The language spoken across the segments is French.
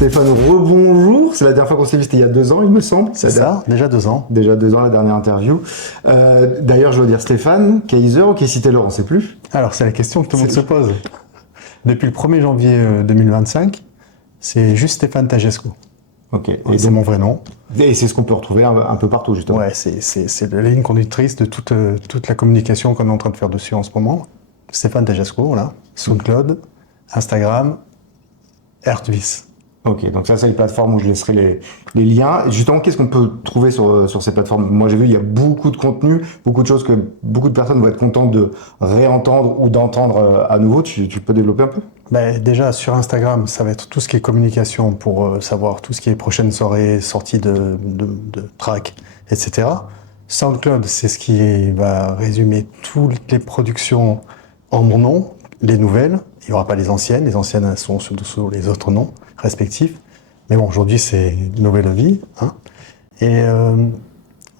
Stéphane, rebonjour. C'est la dernière fois qu'on s'est vu, c'était il y a 2 ans, il me semble. C'est ça, déjà 2 ans. Déjà 2 ans, la dernière interview. D'ailleurs, je dois dire Stéphane, Kaiser ou Casey Taylor, on ne sait plus. Alors, c'est la question que tout le monde se pose. Depuis le 1er janvier 2025, c'est juste Stéphane Tagesco. Ok. Et c'est mon vrai nom. Et c'est ce qu'on peut retrouver un peu partout, justement. Ouais, c'est la ligne conductrice de toute la communication qu'on est en train de faire dessus en ce moment. Stéphane Tagesco, voilà. SoundCloud, Instagram, Earthvis. Ok, donc ça, c'est les plateformes où je laisserai les liens. Et justement, qu'est-ce qu'on peut trouver sur ces plateformes? Moi, j'ai vu, il y a beaucoup de contenu, beaucoup de choses que beaucoup de personnes vont être contentes de réentendre ou d'entendre à nouveau. Tu peux développer un peu? Ben, déjà, sur Instagram, ça va être tout ce qui est communication pour savoir tout ce qui est prochaines soirées, sorties de tracks, etc. SoundCloud, c'est ce qui va résumer toutes les productions en mon nom, les nouvelles. Il n'y aura pas les anciennes. Les anciennes elles sont sous les autres noms respectifs. Mais bon, aujourd'hui, c'est Nouvelle Vie. Hein. Et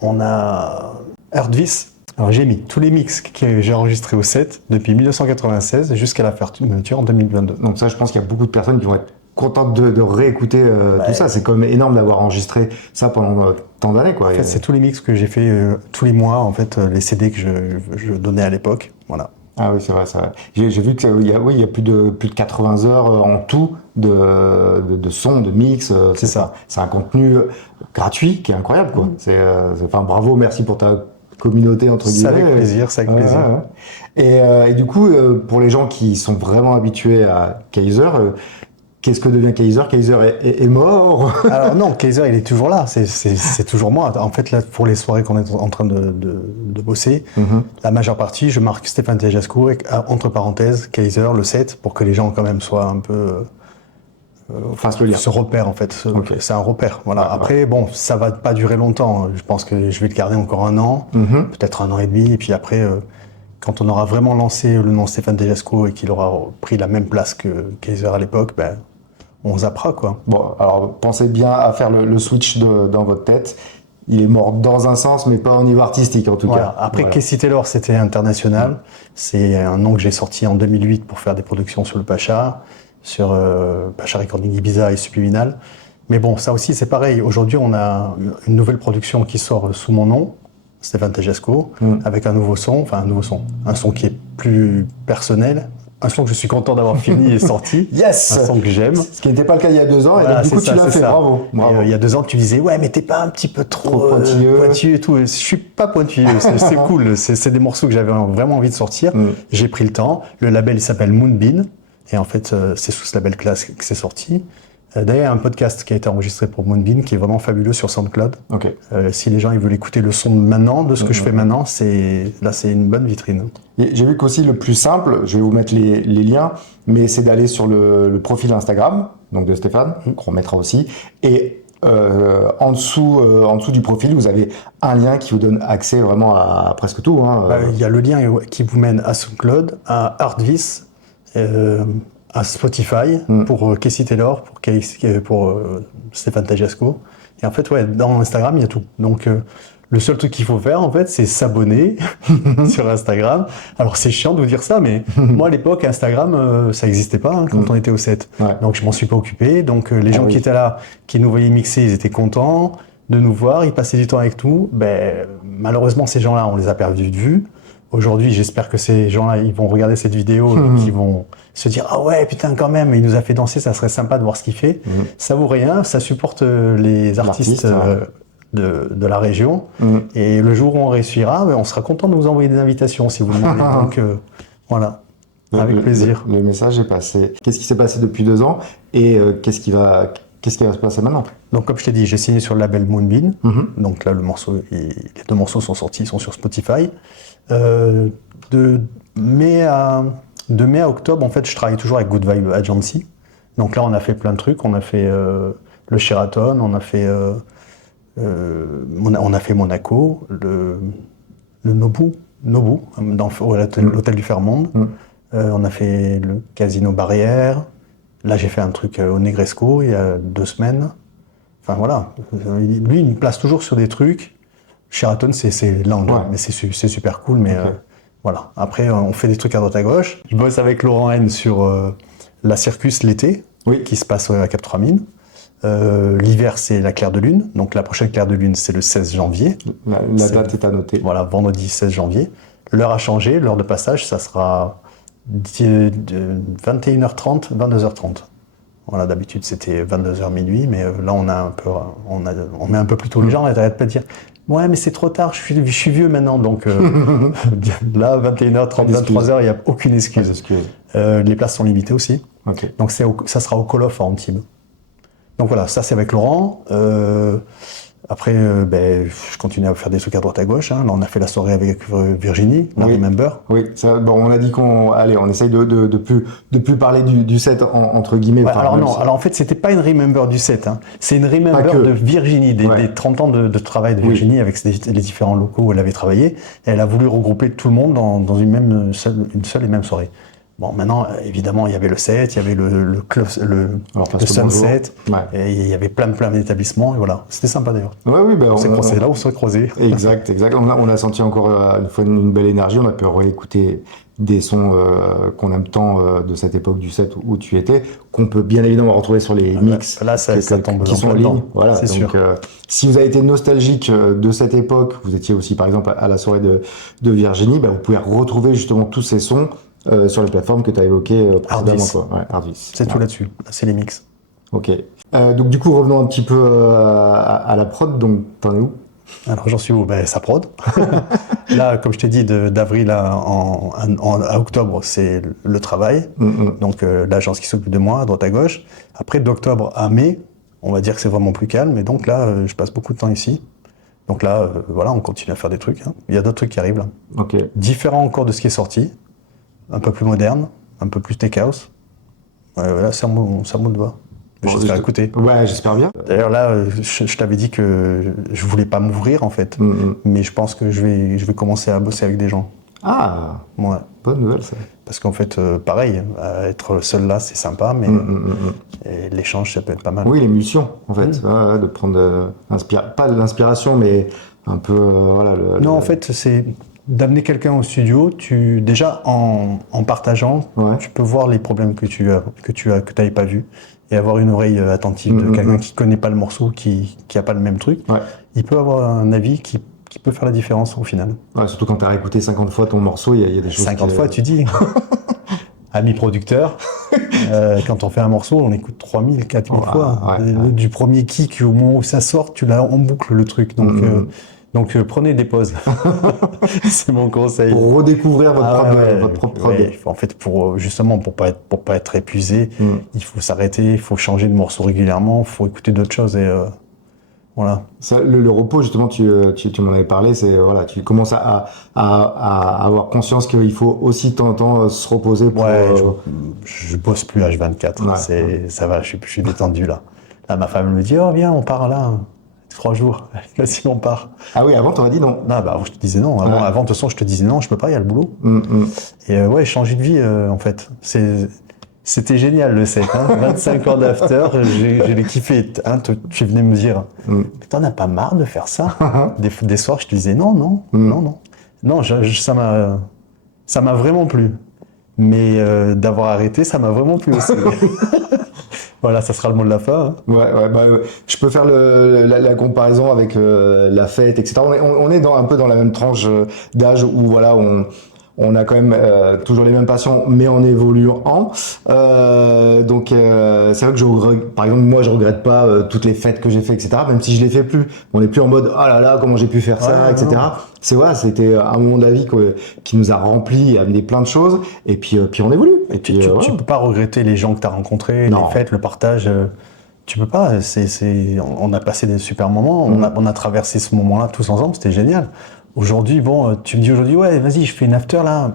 on a Earthvis. Alors, j'ai mis tous les mix que j'ai enregistrés au set depuis 1996 jusqu'à la fermeture en 2022. Donc ça, je pense qu'il y a beaucoup de personnes qui vont être contentes de réécouter tout ça. C'est quand même énorme d'avoir enregistré ça pendant tant d'années, quoi. En fait, c'est tous les mix que j'ai fait tous les mois, en fait, les CD que je donnais à l'époque. Voilà. Ah oui, c'est vrai, c'est vrai. J'ai vu qu'il y a plus de 80 heures en tout de son, de mix. C'est ça. C'est un contenu gratuit qui est incroyable, quoi. Enfin, bravo, merci pour ta communauté, entre guillemets. C'est avec plaisir, c'est avec plaisir. Et du coup, pour les gens qui sont vraiment habitués à Kaiser, qu'est-ce que devient Kaiser? Kaiser est mort? Alors non, Kaiser, il est toujours là, c'est toujours moi. En fait, là, pour les soirées qu'on est en train de bosser, la majeure partie, je marque Stéphane Tagesco, entre parenthèses, Kaiser, le 7, pour que les gens quand même soient un peu... se repèrent, en fait. Okay. C'est un repère, voilà. Après, bon, ça va pas durer longtemps. Je pense que je vais le garder encore 1 an, peut-être 1 an et demi, et puis après... quand on aura vraiment lancé le nom Stéphane Tagesco et qu'il aura pris la même place que Kaiser à l'époque, ben, on zappera, quoi. Bon, alors pensez bien à faire le switch dans votre tête. Il est mort dans un sens, mais pas au niveau artistique, en tout cas. Après, Casey Taylor, c'était international. C'est un nom que j'ai sorti en 2008 pour faire des productions sur le Pacha, sur Pacha Recording Ibiza et Subliminal. Mais bon, ça aussi, c'est pareil. Aujourd'hui, on a une nouvelle production qui sort sous mon nom, Stéphane Tagesco, avec un nouveau son, un son qui est plus personnel, un son que je suis content d'avoir fini et sorti, yes, un son que j'aime. Ce qui n'était pas le cas il y a 2 ans, voilà, et donc, du coup tu l'as fait, bravo. Il y a 2 ans, tu disais, ouais, mais t'es pas un petit peu trop pointilleux et tout. Je suis pas pointilleux, c'est cool, c'est des morceaux que j'avais vraiment envie de sortir. J'ai pris le temps, le label il s'appelle Moonbeam, et en fait c'est sous ce label classe que c'est sorti. D'ailleurs, il y a un podcast qui a été enregistré pour Moonbeam qui est vraiment fabuleux sur SoundCloud. Okay. Si les gens ils veulent écouter le son maintenant, de ce que je fais maintenant, c'est une bonne vitrine. J'ai vu qu'aussi le plus simple, je vais vous mettre les liens, mais c'est d'aller sur le profil Instagram, donc de Stéphane, qu'on mettra aussi, et en dessous du profil, vous avez un lien qui vous donne accès vraiment à presque tout. Il y a le lien qui vous mène à SoundCloud, à Earthvis, à Spotify pour Casey Taylor, pour Stéphane Tagesco. Et en fait, ouais, dans Instagram, il y a tout. Donc, le seul truc qu'il faut faire, en fait, c'est s'abonner sur Instagram. Alors, c'est chiant de vous dire ça, mais moi, à l'époque, Instagram, ça n'existait pas quand on était au set. Ouais. Donc, je m'en suis pas occupé. Donc, les gens qui étaient là, qui nous voyaient mixer, ils étaient contents de nous voir. Ils passaient du temps avec nous. Ben, malheureusement, ces gens-là, on les a perdus de vue. Aujourd'hui, j'espère que ces gens-là, ils vont regarder cette vidéo et qu'ils vont se dire « Ah ouais, putain, quand même, il nous a fait danser, ça serait sympa de voir ce qu'il fait. » Ça vaut rien, ça supporte les artistes de la région. Et le jour où on réussira, on sera content de vous envoyer des invitations si vous le demandez. Donc, voilà, avec plaisir. Le message est passé. Qu'est-ce qui s'est passé depuis 2 ans et qu'est-ce qui va se passer maintenant? Donc, comme je t'ai dit, j'ai signé sur le label Moonbeam. Donc là, les 2 morceaux sont sortis, ils sont sur Spotify. De mai à octobre, en fait, je travaille toujours avec Good Vibe Agency. Donc là, on a fait plein de trucs. On a fait le Sheraton, on a fait Monaco, le Nobu, dans l'hôtel du Fairmont. On a fait le Casino Barrière. Là, j'ai fait un truc au Negresco il y a 2 semaines. Enfin, voilà. Lui, il me place toujours sur des trucs. Sheraton, c'est lounge, mais c'est super cool, mais voilà. Après, on fait des trucs à droite à gauche. Je bosse avec Laurent N sur la Circus l'été, qui se passe à Cap 3000. L'hiver, c'est la claire de lune. Donc la prochaine claire de lune, c'est le 16 janvier. La date est à noter. Voilà, vendredi 16 janvier. L'heure a changé, l'heure de passage, ça sera 21h30, 22h30. Voilà, d'habitude c'était 22h minuit, mais là on met un peu plus tôt les gens et t'arrêtes pas de dire ouais mais c'est trop tard, je suis vieux maintenant, donc là 21h30, 23h, il n'y a aucune excuse. Les places sont limitées aussi, Okay. Donc ça sera au Call of à Antibes. Donc voilà, ça c'est avec Laurent. Après, je continue à faire des trucs à droite à gauche. Hein. Là, on a fait la soirée avec Virginie, la Remember. Oui, on a dit on essaye de plus parler du set entre guillemets. Ouais, alors non, alors en fait, c'était pas une Remember du set. Hein. C'est une Remember de Virginie, des 30 ans de travail de Virginie avec les différents locaux où elle avait travaillé. Et elle a voulu regrouper tout le monde dans une seule et même soirée. Bon, maintenant, évidemment, il y avait le set, il y avait le sunset, et il y avait plein d'établissements, et voilà. C'était sympa d'ailleurs. Oui, on s'est croisés là, on s'est croisés. Exact. On a senti encore une fois une belle énergie, on a pu réécouter des sons qu'on aime tant de cette époque du set où tu étais, qu'on peut bien évidemment retrouver sur les mix là, ça tombe qui sont en ligne. Voilà, c'est sûr. Si vous avez été nostalgique de cette époque, vous étiez aussi par exemple à la soirée de Virginie, vous pouvez retrouver justement tous ces sons sur les plateformes que tu as évoquées précédemment. Hardvis. C'est tout là-dessus, c'est les mix. Ok. Donc du coup, revenons un petit peu à la prod, donc t'en es où? Alors j'en suis où? Ça prod. Là, comme je t'ai dit, d'avril à octobre, c'est le travail. Donc l'agence qui s'occupe de moi, à droite à gauche. Après, d'octobre à mai, on va dire que c'est vraiment plus calme. Et donc là, je passe beaucoup de temps ici. Donc là, voilà, on continue à faire des trucs. Hein. Il y a d'autres trucs qui arrivent là. Okay. Différents encore de ce qui est sorti. Un peu plus moderne, un peu plus tech house. Là, c'est un mot de voix. J'espère écouter. Ouais, j'espère bien. D'ailleurs, là, je t'avais dit que je voulais pas m'ouvrir, en fait. Mais je pense que je vais commencer à bosser avec des gens. Ah, ouais. Bonne nouvelle, ça. Parce qu'en fait, pareil, être seul là, c'est sympa, mais l'échange, ça peut être pas mal. Oui, l'émulsion, en fait. De prendre, pas de l'inspiration, mais un peu, Non, en fait, c'est d'amener quelqu'un au studio, déjà en partageant, tu peux voir les problèmes que tu n'avais pas vus et avoir une oreille attentive de quelqu'un qui connaît pas le morceau, qui a pas le même truc. Ouais. Il peut avoir un avis qui peut faire la différence au final. Ouais, surtout quand tu as réécouté 50 fois ton morceau, il y a des choses 50 fois, tu dis. Ami producteur, quand on fait un morceau, on écoute 3000, 4000 fois. Du premier kick au moment où ça sort, tu l'as en boucle le truc. Donc prenez des pauses. C'est mon conseil. Pour redécouvrir votre propre prod. En fait, justement, pour pas être épuisé, il faut s'arrêter, il faut changer de morceau régulièrement, il faut écouter d'autres choses et voilà. Ça, le repos, justement, tu m'en avais parlé, c'est tu commences à avoir conscience qu'il faut aussi de temps en temps se reposer. Je bosse plus H24. Ça va, je suis détendu là. Là, ma femme me dit viens, on part là. 3 jours, si on part. Ah oui, avant, t'aurais dit non. Non, je te disais non. Avant, de toute façon, je te disais non, je peux pas, il y a le boulot. Et changer de vie, en fait. C'était génial, le set. 25 ans d'after, j'ai kiffé. Tu venais me dire, mais t'en as pas marre de faire ça? Des soirs, je te disais non. Non, ça m'a vraiment plu. Mais d'avoir arrêté, ça m'a vraiment plu aussi. Voilà, ça sera le mot de la fin. Hein. Je peux faire la comparaison avec la fête, etc. On est un peu dans la même tranche d'âge où on a quand même toujours les mêmes passions, mais en évoluant. Donc c'est vrai que par exemple, moi, je regrette pas toutes les fêtes que j'ai fait, etc. Même si je les fais plus, on n'est plus en mode oh là là, comment j'ai pu faire ça, etc. C'était un moment de la vie qui nous a rempli, amené plein de choses, et puis on évolue. Et puis tu peux pas regretter les gens que tu as rencontrés, les fêtes, le partage. Tu peux pas. On a passé des super moments. On a traversé ce moment-là tous ensemble. C'était génial. Aujourd'hui, tu me dis aujourd'hui, ouais, vas-y, je fais une after là.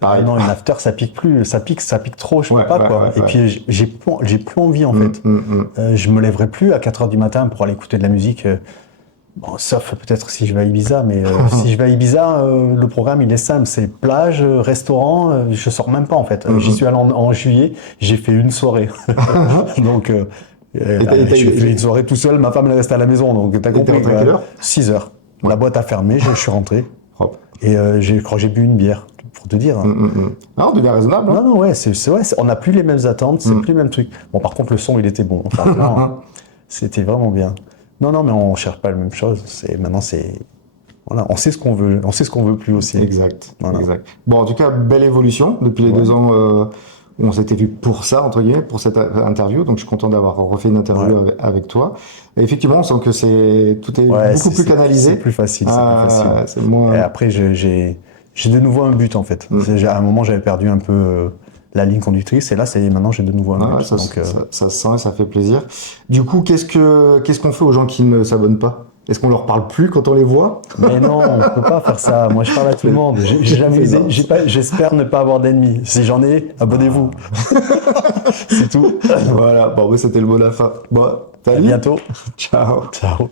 Pareil. Non, une after, ça pique plus, ça pique trop, je peux pas quoi. Et puis j'ai plus envie en fait. Je me lèverai plus à 4h du matin pour aller écouter de la musique. Sauf peut-être si je vais à Ibiza, mais si je vais à Ibiza, le programme il est simple, c'est plage, restaurant, je sors même pas en fait. J'y suis allé en juillet, j'ai fait une soirée. Donc j'ai fait une soirée tout seul, ma femme elle reste à la maison, donc t'as compris. 6h. La boîte a fermé, je suis rentré. Et je crois que j'ai bu une bière pour te dire. Non, on devient raisonnable. Non, non, ouais, on n'a plus les mêmes attentes, c'est plus le même truc. Bon, par contre, le son, il était bon. Enfin, non, c'était vraiment bien. Non, non, mais on cherche pas la même chose. Maintenant, voilà, on sait ce qu'on veut. On sait ce qu'on veut plus aussi. Exact. Voilà. Exact. Bon, en tout cas, belle évolution depuis les 2 ans où on s'était vu pour ça, entre guillemets, pour cette interview. Donc, je suis content d'avoir refait une interview avec toi. Et effectivement, on sent que tout est beaucoup plus canalisé. C'est plus facile. C'est moins... Et après, j'ai de nouveau un but, en fait. À un moment, j'avais perdu un peu la ligne conductrice. Et là, maintenant, j'ai de nouveau un but. Ça, donc, ça se sent et ça fait plaisir. Du coup, qu'est-ce qu'on fait aux gens qui ne s'abonnent pas? Est-ce qu'on leur parle plus quand on les voit? Mais non, on peut pas faire ça. Moi, je parle à tout le monde. J'espère ne pas avoir d'ennemis. Si j'en ai, abonnez-vous. C'est tout. Voilà. Bon, oui, c'était le mot de la fin. Bon, salut. À bientôt. Ciao. Ciao.